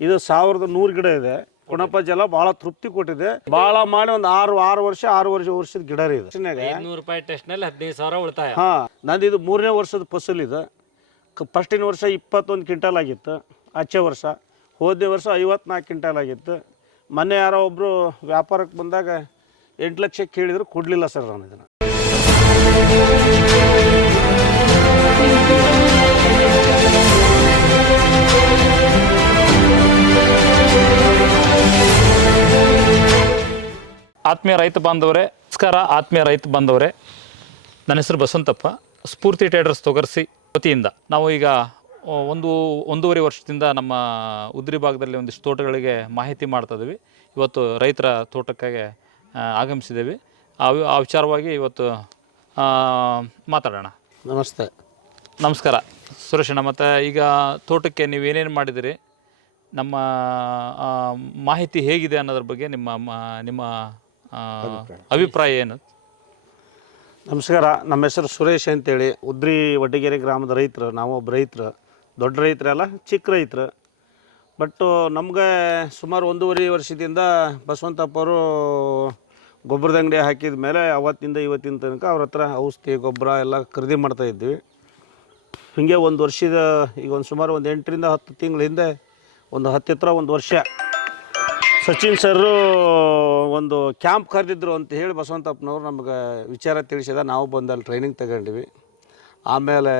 ಇದು ಸಾವಿರದ ನೂರು ಗಿಡ ಇದೆ. ಕುಣಪ ಜಲ ಬಹಳ ತೃಪ್ತಿ ಕೊಟ್ಟಿದೆ. ಬಹಳ ಮಾಡಿ ಒಂದು ಆರು ಆರು ವರ್ಷ ಆರು ವರ್ಷ ವರ್ಷದ ಗಿಡ ರೀ ಇದು. ರೂಪಾಯಿ ಹದಿನೈದು ಸಾವಿರ ಉಳಿತಾಯ. ಹಾ ನಂದು ಇದು ಮೂರನೇ ವರ್ಷದ ಫಸಲ್ ಇದು. ಫಸ್ಟಿನ ವರ್ಷ ಇಪ್ಪತ್ತೊಂದು ಕ್ವಿಂಟಲ್ ಆಗಿತ್ತು. ಆಚೆ ವರ್ಷ ಹೋದನೇ ವರ್ಷ ಐವತ್ನಾಲ್ಕು ಕ್ವಿಂಟಲ್ ಆಗಿತ್ತು. ಮೊನ್ನೆ ಯಾರೋ ಒಬ್ಬರು ವ್ಯಾಪಾರಕ್ಕೆ ಬಂದಾಗ ಎಂಟು ಲಕ್ಷ ಕೇಳಿದ್ರು ಕೊಡಲಿಲ್ಲ ಸರ್ ನಾನು ಇದನ್ನು. ಆತ್ಮೀಯ ರೈತ ಬಾಂಧವರೇ ನಮಸ್ಕಾರ. ಆತ್ಮೀಯ ರೈತ ಬಾಂಧವರೇ ನನ್ನ ಹೆಸರು ಬಸಂತಪ್ಪ ಸ್ಫೂರ್ತಿ ಟ್ರೇಡರ್ಸ್ ತೊಗರ್ಸಿ ವತಿಯಿಂದ ನಾವು ಈಗ ಒಂದು ಒಂದೂವರೆ ವರ್ಷದಿಂದ ನಮ್ಮ ಉದ್ರಿ ಭಾಗದಲ್ಲಿ ಒಂದಿಷ್ಟು ತೋಟಗಳಿಗೆ ಮಾಹಿತಿ ಮಾಡ್ತಾ ಇದ್ದೀವಿ. ಇವತ್ತು ರೈತರ ತೋಟಕ್ಕಾಗಿ ಆಗಮಿಸಿದ್ದೇವೆ. ಆ ಆ ವಿಚಾರವಾಗಿ ಇವತ್ತು ಮಾತಾಡೋಣ. ನಮಸ್ತೆ. ನಮಸ್ಕಾರ. ಸುರೇಶಣ್ಣ ಮತ್ತು ಈಗ ತೋಟಕ್ಕೆ ನೀವು ಏನೇನು ಮಾಡಿದಿರಿ ನಮ್ಮ ಮಾಹಿತಿ ಹೇಗಿದೆ ಅನ್ನೋದ್ರ ಬಗ್ಗೆ ನಿಮ್ಮ ನಿಮ್ಮ ಅಭಿಪ್ರಾಯ. ಏನು? ನಮಸ್ಕಾರ ನಮ್ಮ ಹೆಸರು ಸುರೇಶ್ ಅಂತೇಳಿ. ಉದ್ರಿ ವಡ್ಡಿಗೆರೆ ಗ್ರಾಮದ ರೈತರು ನಾವು ಒಬ್ಬ ರೈತರು. ದೊಡ್ಡ ರೈತರಲ್ಲ ಚಿಕ್ಕ ರೈತರು. ಬಟ್ಟು ನಮಗೆ ಸುಮಾರು ಒಂದೂವರೆ ವರ್ಷದಿಂದ ಬಸವಂತಪ್ಪ ಅವರು ಗೊಬ್ಬರದ ಅಂಗಡಿ ಹಾಕಿದ ಮೇಲೆ ಅವತ್ತಿಂದ ಇವತ್ತಿನ ತನಕ ಅವ್ರ ಹತ್ರ ಔಷಧಿ ಗೊಬ್ಬರ ಎಲ್ಲ ಖರೀದಿ ಮಾಡ್ತಾ ಇದ್ವಿ. ಹೀಗೆ ಒಂದು ವರ್ಷದ ಈಗ ಒಂದು ಸುಮಾರು ಒಂದು ಎಂಟರಿಂದ ಹತ್ತು ತಿಂಗಳ ಹಿಂದೆ ಒಂದು ಹತ್ತಿರ ಒಂದು ವರ್ಷ ಸಚಿನ್ ಸರ್ ಒಂದು ಕ್ಯಾಂಪ್ ಕರೆದಿದ್ರು ಅಂತ ಹೇಳಿ ಬಸವಂತಪ್ಪನವ್ರು ನಮ್ಗೆ ವಿಚಾರ ತಿಳಿಸಿದ, ನಾವು ಬಂದಲ್ಲಿ ಟ್ರೈನಿಂಗ್ ತಗೊಂಡ್ವಿ. ಆಮೇಲೆ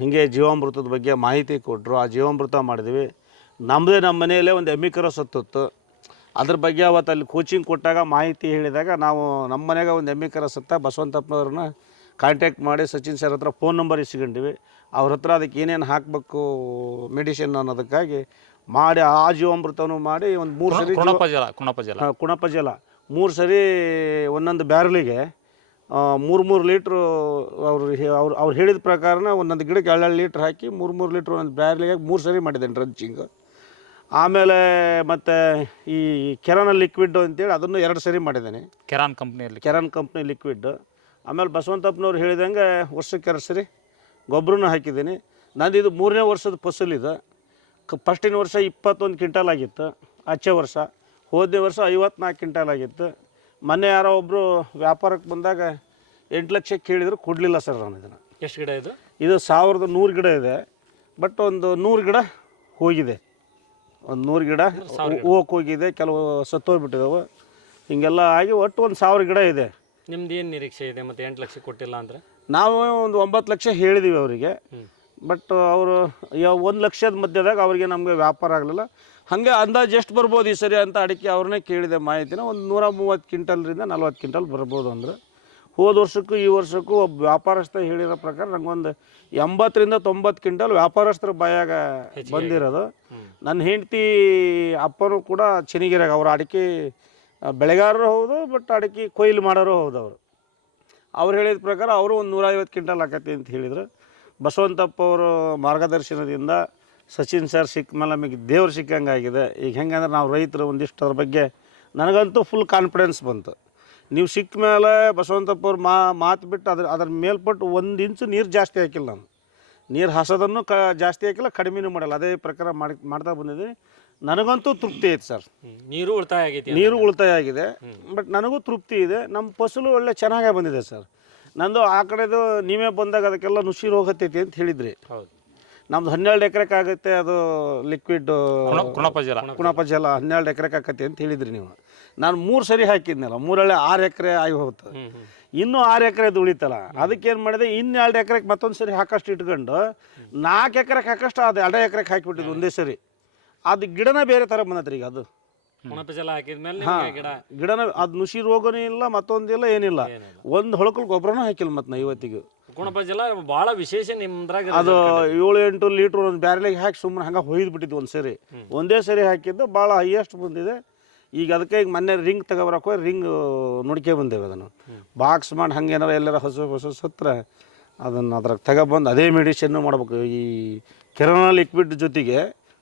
ಹೀಗೆ ಜೀವಾಮೃತದ ಬಗ್ಗೆ ಮಾಹಿತಿ ಕೊಟ್ಟರು ಆ ಜೀವಾಮೃತ ಮಾಡಿದ್ವಿ. ನಮ್ಮದೇ ನಮ್ಮ ಮನೆಯಲ್ಲೇ ಒಂದು ಎಮ್ಮಿಕರ ಸತ್ತಿತ್ತು ಅದ್ರ ಬಗ್ಗೆ ಅವತ್ತು ಅಲ್ಲಿ ಕೋಚಿಂಗ್ ಕೊಟ್ಟಾಗ ಮಾಹಿತಿ ಹೇಳಿದಾಗ ನಾವು ನಮ್ಮ ಮನೆಗೆ ಒಂದು ಎಮ್ಮಿಕರ ಸತ್ತ ಬಸವಂತಪ್ಪನವ್ರನ್ನ ಕಾಂಟ್ಯಾಕ್ಟ್ ಮಾಡಿ ಸಚಿನ್ ಸರ್ ಹತ್ರ ಫೋನ್ ನಂಬರ್ ಇಸ್ಕೊಂಡಿವಿ. ಅವ್ರ ಹತ್ರ ಅದಕ್ಕೆ ಏನೇನು ಹಾಕಬೇಕು ಮೆಡಿಸಿನ್ ಅನ್ನೋದಕ್ಕಾಗಿ ಮಾಡಿ ಆ ಜೀವಾಮೃತವನ್ನು ಮಾಡಿ ಒಂದು ಮೂರು ಸರಿ ಕುಣಪ ಜಲ ಕುಣಪ ಜಲ. ಆ, ಕುಣಪ ಜಲ. ಮೂರು ಸರಿ ಒಂದೊಂದು ಬ್ಯಾರಲಿಗೆ ಮೂರು ಮೂರು ಲೀಟ್ರು ಅವರು ಅವ್ರು ಅವ್ರು ಹೇಳಿದ ಪ್ರಕಾರನ ಒಂದೊಂದು ಗಿಡಕ್ಕೆ ಎರಡೆರಡು ಲೀಟ್ರ್ ಹಾಕಿ ಮೂರು ಮೂರು ಲೀಟ್ರ್ ಒಂದೊಂದು ಬ್ಯಾರಲಿಗೆ ಮೂರು ಸರಿ ಮಾಡಿದ್ದೇನೆ ಡ್ರಂಚಿಂಗ್ ಆಮೇಲೆ ಮತ್ತು ಈ ಕೆರಾನ ಲಿಕ್ವಿಡ್ ಅಂತೇಳಿ ಅದನ್ನು ಎರಡು ಸರಿ ಮಾಡಿದ್ದೇನೆ. ಕೆರಾನ್ ಕಂಪ್ನಿಯಲ್ಲಿ ಕೆರನ್ ಕಂಪ್ನಿ ಲಿಕ್ವಿಡ್ ಆಮೇಲೆ ಬಸವಂತಪ್ಪನವ್ರು ಹೇಳಿದಂಗೆ ವರ್ಷಕ್ಕೆ ಎರಡು ಸರಿ ಗೊಬ್ಬರನೂ ಹಾಕಿದ್ದೀನಿ. ನಂದು ಇದು ಮೂರನೇ ವರ್ಷದ ಫಸಲ್ ಇದು ಫಸ್ಟಿನ ವರ್ಷ ಇಪ್ಪತ್ತೊಂದು ಕ್ವಿಂಟಲ್ ಆಗಿತ್ತು ಆಚೆ ವರ್ಷ. ಹೋದನೇ ವರ್ಷ ಐವತ್ನಾಲ್ಕು ಕ್ವಿಂಟಲ್ ಆಗಿತ್ತು. ಮೊನ್ನೆ ಯಾರೋ ಒಬ್ಬರು ವ್ಯಾಪಾರಕ್ಕೆ ಬಂದಾಗ ಎಂಟು ಲಕ್ಷ ಕೇಳಿದ್ರು ಕೊಡಲಿಲ್ಲ ಸರ್ ನಾನು ಇದನ್ನು. ಎಷ್ಟು ಗಿಡ ಇದು? ಇದು ಸಾವಿರದ ನೂರು ಗಿಡ ಇದೆ ಬಟ್ ಒಂದು ನೂರು ಗಿಡ ಹೋಗಿದೆ. ಒಂದು ನೂರು ಗಿಡ ಹೂವಕ್ಕೆ ಹೋಗಿದೆ ಕೆಲವು ಸತ್ತೋಗ್ಬಿಟ್ಟಿದಾವೆ. ಹೀಗೆಲ್ಲ ಆಗಿ ಒಟ್ಟು ಒಂದು ಸಾವಿರ ಗಿಡ ಇದೆ. ನಿಮ್ದು ಏನು ನಿರೀಕ್ಷೆ ಇದೆ ಮತ್ತು ಎಂಟು ಲಕ್ಷ ಕೊಟ್ಟಿಲ್ಲ ಅಂದರೆ? ನಾವು ಒಂದು ಒಂಬತ್ತು ಲಕ್ಷ ಹೇಳಿದ್ದೀವಿ ಅವರಿಗೆ. ಬಟ್ ಅವರು ಒಂದು ಲಕ್ಷದ ಮಧ್ಯದಾಗ ಅವರಿಗೆ ನಮಗೆ ವ್ಯಾಪಾರ ಆಗಲಿಲ್ಲ. ಹಾಗೆ ಅಂದಾಜು ಎಷ್ಟು ಬರ್ಬೋದು ಈ ಸರಿ ಅಂತ ಅಡಿಕೆ ಅವ್ರನ್ನೇ ಕೇಳಿದೆ ಮಾಹಿತಿನ. ಒಂದು ನೂರ ಮೂವತ್ತು ಕ್ವಿಂಟಲ್ರಿಂದ ನಲ್ವತ್ತು ಕ್ವಿಂಟಲ್ ಬರ್ಬೋದು ಅಂದರೆ. ಹೋದ ವರ್ಷಕ್ಕೂ ಈ ವರ್ಷಕ್ಕೂ ಒಬ್ಬ ವ್ಯಾಪಾರಸ್ಥ ಹೇಳಿರೋ ಪ್ರಕಾರ ನಂಗೊಂದು ಎಂಬತ್ತರಿಂದ ತೊಂಬತ್ತು ಕ್ವಿಂಟಲ್ ವ್ಯಾಪಾರಸ್ಥರ ಬಾಯಾಗ ಬಂದಿರೋದು. ನನ್ನ ಹೆಂಡತಿ ಅಪ್ಪನೂ ಕೂಡ ಚೆನ್ನಗಿರಾಗ ಅವರು ಅಡಿಕೆ ಬೆಳೆಗಾರರು ಹೌದು ಬಟ್ ಅಡಿಕೆ ಕೊಯ್ಲು ಮಾಡೋರು ಹೌದು ಅವರು. ಅವ್ರು ಹೇಳಿದ ಪ್ರಕಾರ ಅವರು ಒಂದು ನೂರೈವತ್ತು ಕ್ವಿಂಟಲ್ ಆಕತಿ ಅಂತ ಹೇಳಿದರು. ಬಸವಂತಪ್ಪ ಅವರು ಮಾರ್ಗದರ್ಶನದಿಂದ ಸಚಿನ್ ಸರ್ ಸಿಕ್ಕ ಮೇಲೆ ನಮಗೆ ದೇವ್ರು ಸಿಕ್ಕಂಗೆ ಆಗಿದೆ ಈಗ ಹೆಂಗಂದ್ರೆ ನಾವು ರೈತರು ಒಂದಿಷ್ಟು ಅದ್ರ ಬಗ್ಗೆ ನನಗಂತೂ ಫುಲ್ ಕಾನ್ಫಿಡೆನ್ಸ್ ಬಂತು. ನೀವು ಸಿಕ್ಕ ಮೇಲೆ ಬಸವಂತಪ್ಪ ಅವ್ರು ಮಾ ಮಾತು ಬಿಟ್ಟು ಅದ್ರ ಅದ್ರ ಮೇಲ್ಪಟ್ಟು ಒಂದು ಇಂಚು ನೀರು ಜಾಸ್ತಿ ಹಾಕಿಲ್ಲ ನಾನು. ನೀರು ಹಾಸೋದನ್ನು ಕ ಜಾಸ್ತಿ ಹಾಕಿಲ್ಲ ಕಡಿಮೆನೂ ಮಾಡಲ್ಲ. ಅದೇ ಪ್ರಕಾರ ಮಾಡಿ ಮಾಡ್ತಾ ಬಂದಿದ್ದೀನಿ. ನನಗಂತೂ ತೃಪ್ತಿ ಐತೆ ಸರ್. ನೀರು ಉಳಿತಾಯ ಆಗಿದೆ ನೀರು ಉಳಿತಾಯ ಆಗಿದೆ. ಬಟ್ ನನಗೂ ತೃಪ್ತಿ ಇದೆ. ನಮ್ಮ ಫಸಲು ಒಳ್ಳೆ ಚೆನ್ನಾಗೇ ಬಂದಿದೆ ಸರ್. ನಂದು ಆ ಕಡೆದು ನೀವೇ ಬಂದಾಗ ಅದಕ್ಕೆಲ್ಲ ನುಸಿ ಹೋಗತ್ತೈತಿ ಅಂತ ಹೇಳಿದ್ರಿ. ಹೌದು. ನಮ್ದು ಹನ್ನೆರಡು ಎಕರೆಕ್ ಆಗುತ್ತೆ ಅದು ಲಿಕ್ವಿಡ್ ಕುಣ- ಕುಣಪ ಜಲ ಕುಣಪ ಜಲ ಹನ್ನೆರಡು ಎಕರೆಕ್ ಆಕತಿ ಅಂತ ಹೇಳಿದ್ರಿ ನೀವು. ನಾನು ಮೂರು ಸರಿ ಹಾಕಿದ್ನಲ್ಲ ಮೂರಳೆ ಆರು ಎಕರೆ ಆಗಿ ಹೋಗುತ್ತೆ ಇನ್ನೂ ಆರು ಎಕರೆ ಉಳಿತಲ್ಲ ಅದಕ್ಕೇನು ಮಾಡಿದೆ ಇನ್ನೆರಡು ಎಕರೆಗೆ ಮತ್ತೊಂದು ಸರಿ ಹಾಕಷ್ಟು ಇಟ್ಕೊಂಡು ನಾಲ್ಕು ಎಕರೆಗೆ ಹಾಕಷ್ಟು ಅದು ಎರಡು ಎಕರೆಗೆ ಹಾಕಿಬಿಟ್ಟಿದ್ದು ಒಂದೇ ಸರಿ. ಅದು ಗಿಡನ ಬೇರೆ ಥರ ಬಂದತ್ರಿ ಈಗ ಅದು. ಹಾಕಿದ್ಮೇಲೆ ನಿಮ್ಗೆ ಗಿಡ ಗಿಡನ ಅದು ನುಸಿ ರೋಗನೂ ಇಲ್ಲ ಮತ್ತೊಂದಿಲ್ಲ ಏನಿಲ್ಲ. ಒಂದು ಹೊಳಕಲ್ ಗೊಬ್ಬರನೂ ಹಾಕಿಲ್ಲ ಮತ್ತು ನಾ ಇವತ್ತಿಗೆ. ಬಹಳ ವಿಶೇಷ ನಿಮ್ದ್ರಾಗ ಅದು ಏಳು ಎಂಟು ಲೀಟರ್ ಒಂದು ಬ್ಯಾರಲಿಗೆ ಹಾಕಿ ಸುಮ್ಮನೆ ಹಂಗೆ ಹೊಯ್ದು ಬಿಟ್ಟಿದ್ದು ಒಂದು ಸರಿ. ಒಂದೇ ಸರಿ ಹಾಕಿದ್ದು ಭಾಳ ಹೈಯೆಸ್ಟ್ ಬಂದಿದೆ. ಈಗ ಅದಕ್ಕೆ ಈಗ ಮೊನ್ನೆ ರಿಂಗ್ ತಗೊಬರಕ್ಕೆ ಹೋಗಿ ರಿಂಗ್ ನುಡ್ಕೆ ಬಂದೇವೆ ಅದನ್ನು. ಬಾಕ್ಸ್ ಮಾಡಿ ಹಂಗೆ ಏನಾರ ಎಲ್ಲಾರ ಹೊಸ ಹೊಸ ಸತ್ರ ಅದನ್ನು ಅದ್ರಾಗ ತಗೊಬಂದು ಅದೇ ಮೆಡಿಸಿನ್ ಮಾಡ್ಬೇಕು. ಈ ಕಿರಣ ಲಿಕ್ವಿಡ್ ಜೊತೆಗೆ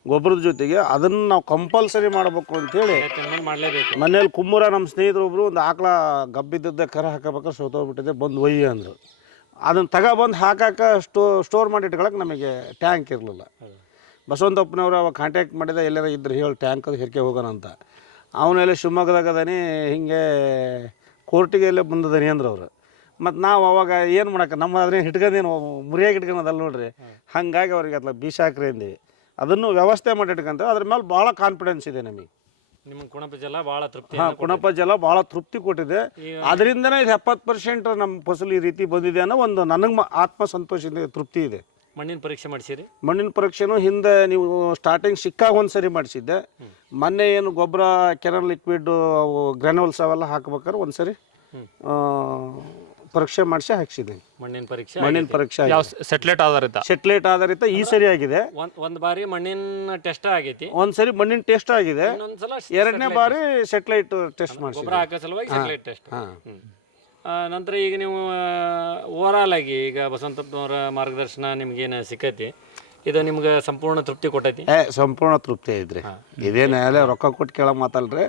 ಗೊಬ್ಬರದ ಜೊತೆಗೆ ಅದನ್ನು ನಾವು ಕಂಪಲ್ಸರಿ ಮಾಡಬೇಕು ಅಂತೇಳಿ ಹೇಳಿ ಮಾಡ್ಲೇಬೇಕು. ಮನೇಲಿ ಕುಮ್ಮೂರ ನಮ್ಮ ಸ್ನೇಹಿತರು ಒಬ್ಬರು ಒಂದು ಆಕಳ ಗಬ್ಬಿದ್ದ ಕರ ಹಾಕಬೇಕಾದ್ರೆ ಸೋತೋಗ್ಬಿಟ್ಟಿದೆ ಬಂದು ಒಯ್ಯಿ ಅಂದರು. ಅದನ್ನು ತಗೊಬಂದು ಹಾಕಾಕ ಸ್ಟೋ ಸ್ಟೋರ್ ಮಾಡಿ ಇಟ್ಕೊಳಕ್ಕೆ ನಮಗೆ ಟ್ಯಾಂಕ್ ಇರಲಿಲ್ಲ. ಬಸವಂತಪ್ಪನವರು ಅವಾಗ ಕಾಂಟ್ಯಾಕ್ಟ್ ಮಾಡಿದ ಎಲ್ಲಾರ ಇದ್ರೆ ಹೇಳಿ ಟ್ಯಾಂಕ್ ಅದು ಹೆರ್ಕೆ ಹೋಗೋಣ ಅಂತ. ಅವನೆಲ್ಲ ಶಿವಮೊಗ್ಗದಾಗ ಅದಾನೆ ಹಿಂಗೆ ಕೋರ್ಟಿಗೆ ಎಲ್ಲ ಬಂದದನಿ ಅಂದ್ರೆ ಅವರು. ಮತ್ತು ನಾವು ಅವಾಗ ಏನು ಮಾಡೋಕೆ ನಮ್ಮ ಅದನ್ನ ಹಿಟ್ಕೊಂಡೇನು ಮುರಿಯಾಗಿ ಹಿಡ್ಕೊಳೋದಲ್ಲ ನೋಡ್ರಿ. ಹಾಗಾಗಿ ಅವ್ರಿಗೆ ಅದ್ಲ ಬೀಸಾಕ್ರಿ ಅಂದಿ ಅಂದೀವಿ. ಅದನ್ನು ವ್ಯವಸ್ಥೆ ಮಾಡಿಟ್ಕಂತ ಅದ್ರ ಮೇಲೆ ಭಾಳ ಕಾನ್ಫಿಡೆನ್ಸ್ ಇದೆ ನಮಗೆ. ನಿಮ್ಮ ಕುಣಪ ಜಲ ಭಾಳ ತೃಪ್ತಿ ಹಾಂ ಕುಣಪ ಜಲ ಭಾಳ ತೃಪ್ತಿ ಕೊಟ್ಟಿದೆ. ಅದರಿಂದನೇ ಇದು ಎಪ್ಪತ್ತು ಪರ್ಸೆಂಟ್ ನಮ್ಮ ಫಸಲು ಈ ರೀತಿ ಬಂದಿದೆ ಅನ್ನೋ ಒಂದು ನನಗೆ ಆತ್ಮ ಸಂತೋಷದಿಂದ ತೃಪ್ತಿ ಇದೆ. ಮಣ್ಣಿನ ಪರೀಕ್ಷೆ ಮಾಡಿಸಿರಿ? ಮಣ್ಣಿನ ಪರೀಕ್ಷೆನೂ ಹಿಂದೆ ನೀವು ಸ್ಟಾರ್ಟಿಂಗ್ ಸಿಕ್ಕಾಗ ಒಂದ್ಸರಿ ಮಾಡಿಸಿದ್ದೆ. ಮೊನ್ನೆ ಏನು ಗೊಬ್ಬರ ಕೆನಲ್ ಲಿಕ್ವಿಡ್ ಗ್ರ್ಯಾನ್ಯೂಲ್ಸ್ ಅವೆಲ್ಲ ಹಾಕ್ಬೇಕಾದ್ರೆ ಒಂದು ಸರಿ ಆ, ಪರೀಕ್ಷೆ ಮಾಡಿಸಿ ಹಾಕ್ಸಿದ್ದೀನಿ ಮಣ್ಣಿನ ಪರೀಕ್ಷೆ ಮಣ್ಣಿನ ಪರೀಕ್ಷೆ ಯಾವ ಸೆಟ್ಲೈಟ್ ಆಧಾರಿತ? ಸೆಟ್ಲೈಟ್ ಆಧಾರಿತ ಈ ಸರಿ ಆಗಿದೆ. ಒಂದ್ ಒಂದ್ ಬಾರಿ ಮಣ್ಣಿನ ಟೆಸ್ಟ್ ಆಗೈತಿ. ಒಂದ್ಸರಿ ಮಣ್ಣಿನ ಟೆಸ್ಟ್ ಆಗಿದೆ. ಇನ್ನೊಂದ್ಸಲ ಎರಡನೇ ಬಾರಿ ಸೆಟ್ಲೈಟ್ ಟೆಸ್ಟ್ ಮಾಡಿಸಿ ಗೊಬ್ಬರ ಹಾಕೋ ಸಲುವಾಗಿ ಸೆಟಲೈಟ್ ಟೆಸ್ಟ್ ಹಾಂ. ನಂತರ ಈಗ ನೀವು ಓವರಾಲ್ ಆಗಿ ಈಗ ಬಸವಂತಪ್ಪನವರ ಮಾರ್ಗದರ್ಶನ ನಿಮ್ಗೇನು ಸಿಕ್ಕೈತಿ? ಇದು ನಿಮ್ಗೆ ಸಂಪೂರ್ಣ ತೃಪ್ತಿ ಕೊಟ್ಟೈತಿ? ಏ ಸಂಪೂರ್ಣ ತೃಪ್ತಿ ಐತ್ರಿ. ಇದೇನೇ ರೊಕ್ಕ ಕೊಟ್ಟು ಕೇಳೋ ಮಾತಲ್ರಿ.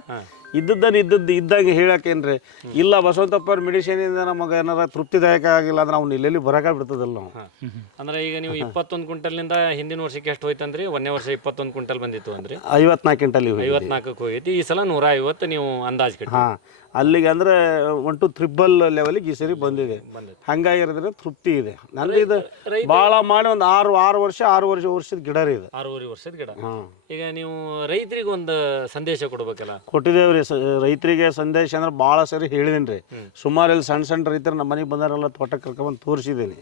ಇದ್ದದ್ದನ್ನು ಇದ್ದದ್ದು ಇದ್ದಂಗೆ ಹೇಳಕ್ಕೇನ್ರಿ ಇಲ್ಲ ಬಸವಂತಪ್ಪ ಮೆಡಿಸಿನಿಂದ ನಮಗೆ ಏನಾರ ತೃಪ್ತಿದಾಯಕ ಆಗಿಲ್ಲ ಅಂದ್ರೆ ಅವ್ನು ಇಲ್ಲೆಲ್ಲಿ ಬರಕ ಬಿಡ್ತದಲ್ಲ ನಾವು. ಅಂದ್ರೆ ಈಗ ನೀವು ಇಪ್ಪತ್ತೊಂದು ಕ್ವಿಂಟಲ್ನಿಂದ ಹಿಂದಿನ ವರ್ಷಕ್ಕೆ ಎಷ್ಟು ಹೋಯ್ತಂದ್ರಿ? ಒಂದನೇ ವರ್ಷ ಇಪ್ಪತ್ತೊಂದು ಕ್ವಿಂಟಲ್ ಬಂದಿತ್ತು ಅಂದ್ರೆ. ಐವತ್ನಾಲ್ಕು ಕ್ವಿಂಟಲ್ ಇವು ಐವತ್ನಾಲ್ಕಕ್ಕೆ ಹೋಗೈತಿ ಈ ಸಲ ನೂರ ಐವತ್ತು ನೀವು ಅಂದಾಜು ಕಟ್ಟಿ. ಹಾಂ. ಅಲ್ಲಿಗೆ ಅಂದ್ರೆ ಒನ್ ಟು ತ್ರಿಬಲ್ ಲೆವೆಲಿಗೆ ಈ ಸರಿ ಬಂದಿದೆ. ಹಂಗಾಗಿರೋದ್ರೆ ತೃಪ್ತಿ ಇದೆ. ನಂದು ಇದು ಭಾಳ ಮಾಡಿ ಒಂದು ಆರು ಆರು ವರ್ಷ ಆರು ವರ್ಷ ವರ್ಷದ ಗಿಡ ರೀ ಇದು. ಆರೂವರೆ ವರ್ಷದ ಗಿಡ. ಹಾಂ. ಈಗ ನೀವು ರೈತರಿಗೆ ಒಂದು ಸಂದೇಶ ಕೊಡ್ಬೇಕಲ್ಲ? ಕೊಟ್ಟಿದ್ದೇವ್ರಿ ರೈತರಿಗೆ ಸಂದೇಶ ಅಂದ್ರೆ ಭಾಳ ಸರಿ ಹೇಳಿದ್ದೀನಿ ರೀ. ಸುಮಾರು ಇಲ್ಲಿ ಸಣ್ಣ ಸಣ್ಣ ರೈತರು ನಮ್ಮ ಮನೆಗೆ ಬಂದಾರೆಲ್ಲ ತೋಟ ಕರ್ಕೊಂಬಂದು ತೋರಿಸಿದ್ದೀನಿ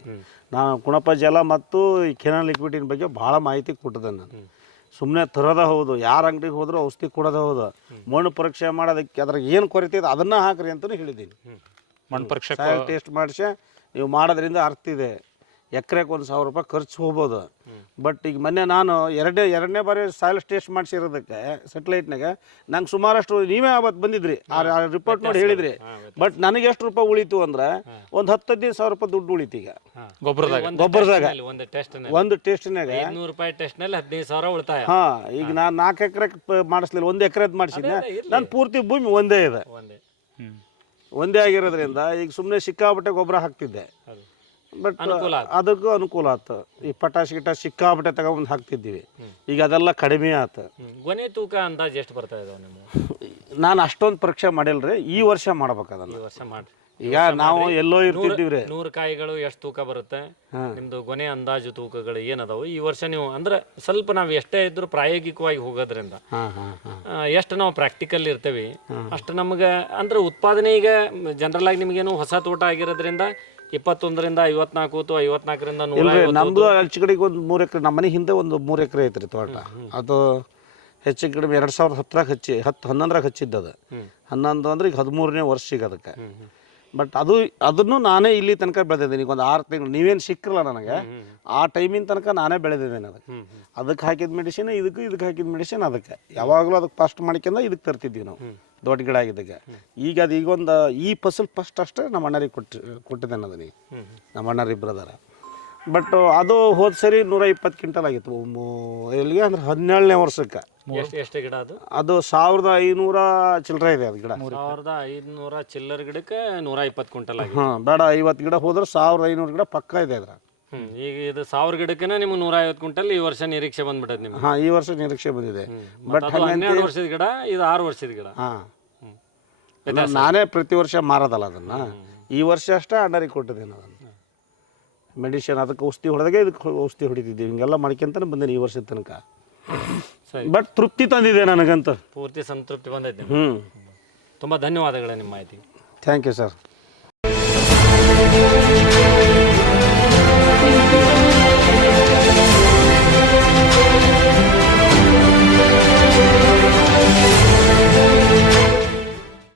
ನಾನು ಕುಣಪ ಜಲ ಮತ್ತು ಈ ಕೆನಲ್ ಲಿಕ್ವಿಡಿನ ಬಗ್ಗೆ ಭಾಳ ಮಾಹಿತಿ ಕೊಟ್ಟಿದ್ದೆ ನಾನು. ಸುಮ್ಮನೆ ತರೋದ ಹೌದು ಯಾರ ಅಂಗಡಿಗೆ ಹೋದ್ರು ಔಷಧಿ ಕೊಡೋದ ಹೌದು. ಮಣ್ಣು ಪರೀಕ್ಷೆ ಮಾಡೋದಕ್ಕೆ ಅದ್ರಾಗ ಏನು ಕೊರತೆ ಇದೆ ಅದನ್ನು ಹಾಕ್ರಿ ಅಂತಲೂ ಹೇಳಿದ್ದೀನಿ. ಮಣ್ಣು ಪರೀಕ್ಷೆ ಟೇಸ್ಟ್ ಟೆಸ್ಟ್ ಮಾಡಿಸಿ ನೀವು ಮಾಡೋದ್ರಿಂದ ಅರ್ಥ ಇದೆ. ಎಕರೆಗೆ ಒಂದು ಸಾವಿರ ರೂಪಾಯಿ ಖರ್ಚು ಹೋಗ್ಬೋದು. ಬಟ್ ಈಗ ಮೊನ್ನೆ ನಾನು ಎರಡೇ ಎರಡನೇ ಬಾರಿ ಸಾಯಿಲ್ ಟೆಸ್ಟ್ ಮಾಡಿಸಿರೋದಕ್ಕೆ ಸೆಟ್ಲೈಟ್ನಾಗ ನಂಗೆ ಸುಮಾರಷ್ಟು ನೀವೇ ಅವತ್ತು ಬಂದಿದ್ರಿ. ಆ ರಿಪೋರ್ಟ್ ನೋಡಿ ಹೇಳಿದ್ರಿ. ಬಟ್ ನನಗೆ ಎಷ್ಟು ರೂಪಾಯಿ ಉಳಿತು ಅಂದ್ರೆ ಒಂದು ಹತ್ತು ಹದಿನೈದು ಸಾವಿರ ರೂಪಾಯಿ ದುಡ್ಡು ಉಳಿತು ಈಗ. ಗೊಬ್ಬರದಾಗ. ಗೊಬ್ಬರದಾಗ. ಒಂದು ಟೆಸ್ಟ್ ಒಂದು ಟೆಸ್ಟ್ನಾಗ ರೂಪಾಯಿ ಟೆಸ್ಟ್ನಲ್ಲಿ ಹದಿನೈದು ಸಾವಿರ ಉಳಿತಾಯ. ಹಾ ಈಗ ನಾನು ನಾಲ್ಕು ಎಕರೆ ಮಾಡಿಸ್ಲಿಲ್ಲ ಒಂದು ಎಕರೆದು ಮಾಡಿಸಿದ್ದೆ ನಾನು ಪೂರ್ತಿ ಭೂಮಿ ಒಂದೇ ಇದೆ. ಒಂದೇ. ಆಗಿರೋದ್ರಿಂದ ಈಗ ಸುಮ್ಮನೆ ಸಿಕ್ಕಾಪಟ್ಟೆ ಗೊಬ್ಬರ ಹಾಕ್ತಿದ್ದೆ. ಬಟ್ ಅನುಕೂಲ ಆತು. ಅದಕ್ಕೂ ಅನುಕೂಲ ಆತು. ಈ ಪಟಾಶ್ ಗಿಟಾ ಸಿಕ್ಕಾಪಟ್ಟೆ ತಗೊಂಬಂದು ಹಾಕ್ತಿದ್ದೀವಿ. ಈಗ ಅದೆಲ್ಲ ಕಡಿಮೆ ಆತು. ಗೊನೆ ತೂಕ ಅಂದಾಜು ಎಷ್ಟು ಬರ್ತಾ ಇದಾವೆ ನಿಮ್ಮ ನಾನು ಅಷ್ಟೊಂದು ಪರೀಕ್ಷೆ ಮಾಡಿಲ್ರಿ ಈ ವರ್ಷ ಮಾಡ್ಬೇಕು ಈ ವರ್ಷ ಮಾಡ್ರಿ. ಈಗ ನಾವು ಎಲ್ಲೋ ಇರ್ತಿದ್ದೀವ್ರಿ. ನೂರು ಕಾಯಿಗಳು ಎಷ್ಟು ತೂಕ ಬರುತ್ತೆ. ನಿಮ್ದು ಗೊನೆ ಅಂದಾಜು ತೂಕಗಳು ಏನದಾವು? ಈ ವರ್ಷ ನೀವು ಅಂದ್ರೆ ಸ್ವಲ್ಪ ನಾವು ಎಷ್ಟೇ ಇದ್ರು ಪ್ರಾಯೋಗಿಕವಾಗಿ ಹೋಗೋದ್ರಿಂದ ಎಷ್ಟು ನಾವು ಪ್ರಾಕ್ಟಿಕಲ್ ಇರ್ತೇವೆ ಅಷ್ಟು ನಮ್ಗೆ ಅಂದ್ರೆ ಉತ್ಪಾದನೆ ಈಗ ಜನರಲ್ ಆಗಿ ನಿಮಗೇನು ಹೊಸ ತೋಟ ಆಗಿರೋದ್ರಿಂದ ಇಪ್ಪತ್ತೊಂದರಿಂದ ಐವತ್ನಾಲ್ಕು ಅಥವಾ ಐವತ್ನಾಲ್ಕರಿಂದ ನೂರ ನಮ್ದು ಹೆಚ್ಚು ಕಡೆಗೆ ಒಂದು ಮೂರು ಎಕರೆ ನಮ್ಮ ಮನೆ ಹಿಂದೆ ಒಂದು ಮೂರು ಎಕರೆ ಐತ್ರಿ ತೋಟ. ಅದು ಹೆಚ್ಚು ಕಡಿಮೆ ಎರಡು ಸಾವಿರದ ಹತ್ತರಾಗ ಹಚ್ಚಿ ಹತ್ತು ಹನ್ನೊಂದರಾಗ ಹಚ್ಚಿದ್ದದ. ಹನ್ನೊಂದು ಅಂದ್ರೆ ಈಗ ಹದಿಮೂರನೇ ವರ್ಷ ಈಗ ಅದಕ್ಕೆ. ಬಟ್ ಅದು ಅದನ್ನು ನಾನೇ ಇಲ್ಲಿ ತನಕ ಬೆಳೆದಿದ್ದೀನಿ. ಈಗ ಒಂದು ಆರು ತಿಂಗಳು ನೀವೇನು ಸಿಕ್ಕಿರಲ್ಲ ನನಗೆ ಆ ಟೈಮಿನ ತನಕ ನಾನೇ ಬೆಳೆದಿದ್ದೀನಿ ಅದಕ್ಕೆ. ಅದಕ್ಕೆ ಹಾಕಿದ ಮೆಡಿಸಿನ್ ಇದಕ್ಕೂ ಇದಕ್ಕೆ ಹಾಕಿದ ಮೆಡಿಸಿನ್ ಅದಕ್ಕೆ. ಯಾವಾಗಲೂ ಅದಕ್ಕೆ ಫಸ್ಟ್ ಮಾಡ್ಕೊಂಡ ಇದಕ್ಕೆ ತರ್ತಿದ್ವಿ ನಾವು. ದೊಡ್ಡ ಗಿಡ ಆಗಿದ್ದಕ್ಕೆ. ಈಗ ಅದು ಈಗೊಂದು ಈ ಫಸಲ್ ಫಸ್ಟ್ ಅಷ್ಟೇ ನಮ್ಮ ಅಣ್ಣರಿಗೆ ಕೊಟ್ಟು ಕೊಟ್ಟಿದ್ದೇನೆ ಅದನ್ನ ಈಗ. ನಮ್ಮ ಅಣ್ಣರಿ ಬ್ರದರ ಬಟ್ ಅದು ಹೋದ ಸರಿ ನೂರ ಇಪ್ಪತ್ತು ಕ್ವಿಂಟಲ್ ಆಗಿತ್ತು. ಎಲ್ಲಿಗೆ ಅಂದ್ರೆ ಹದಿನೇಳನೇ ವರ್ಷಕ್ಕೆ. ಎಷ್ಟು ಎಷ್ಟು ಗಿಡ ಅದು? ಅದು ಸಾವಿರದ ಐನೂರ ಚಿಲ್ಲರೆ ಇದೆ ಅದು ಗಿಡ. ಸಾವಿರದ ಐನೂರ ಚಿಲ್ಲರ ಗಿಡಕ್ಕೆ ನೂರ ಇಪ್ಪತ್ತು ಕ್ವಿಂಟಲ್ ಆಗಿದೆ. ಹಾಂ ಬೇಡ ಐವತ್ತು ಗಿಡ ಹೋದ್ರೆ ಸಾವಿರದ ಐನೂರು ಗಿಡ ಪಕ್ಕ ಇದೆ ಅದ್ರ ಹ್ಮ್ ಈಗ ಇದು ಸಾವಿರ ಗಿಡಕ್ಕೆ ನಿಮ್ಗೆ ನೂರ ಐವತ್ತು ಕ್ವಿಂಟಲ್ ಈ ವರ್ಷ ನಿರೀಕ್ಷೆ ಬಂದ್ಬಿಟ್ಟೈತೆ ನಿಮ್ಗೆ. ಹಾಂ ಈ ವರ್ಷ ನಿರೀಕ್ಷೆ ಬಂದಿದೆ. ಬಟ್ ಅದು ಹನ್ನೆರಡು ವರ್ಷದ ಗಿಡ ಇದು ಆರು ವರ್ಷದ ಗಿಡ. ಹಾಂ. ಹ್ಮ್. ನಾನೇ ಪ್ರತಿ ವರ್ಷ ಮಾರೋದಲ್ಲ ಅದನ್ನು. ಈ ವರ್ಷ ಅಷ್ಟೇ ಅಣ್ಣರಿಗೆ ಕೊಟ್ಟಿದ್ದೇನೆ ಅದನ್ನು. ಮೆಡಿಸಿನ್ ಅದಕ್ಕೆ ಔಷಧಿ ಹೊಡೆದಾಗ ಇದಕ್ಕೆ ಔಷಧಿ ಹೊಡಿತಿದ್ದೀವಿ. ಹಿಂಗೆಲ್ಲ ಮಾಡ್ಕೊಂತಾನೆ ಬಂದೇನೆ ಈ ವರ್ಷದ ತನಕ. ಬಟ್ ತೃಪ್ತಿ ತಂದಿದೆ ನನಗಂತ. ಪೂರ್ತಿ ಸಂತೃಪ್ತಿ ಬಂದೈತೆ. ಹ್ಞೂ ತುಂಬ ಧನ್ಯವಾದಗಳು ನಿಮ್ಮ ಮಾಹಿತಿ ಥ್ಯಾಂಕ್ ಯು ಸರ್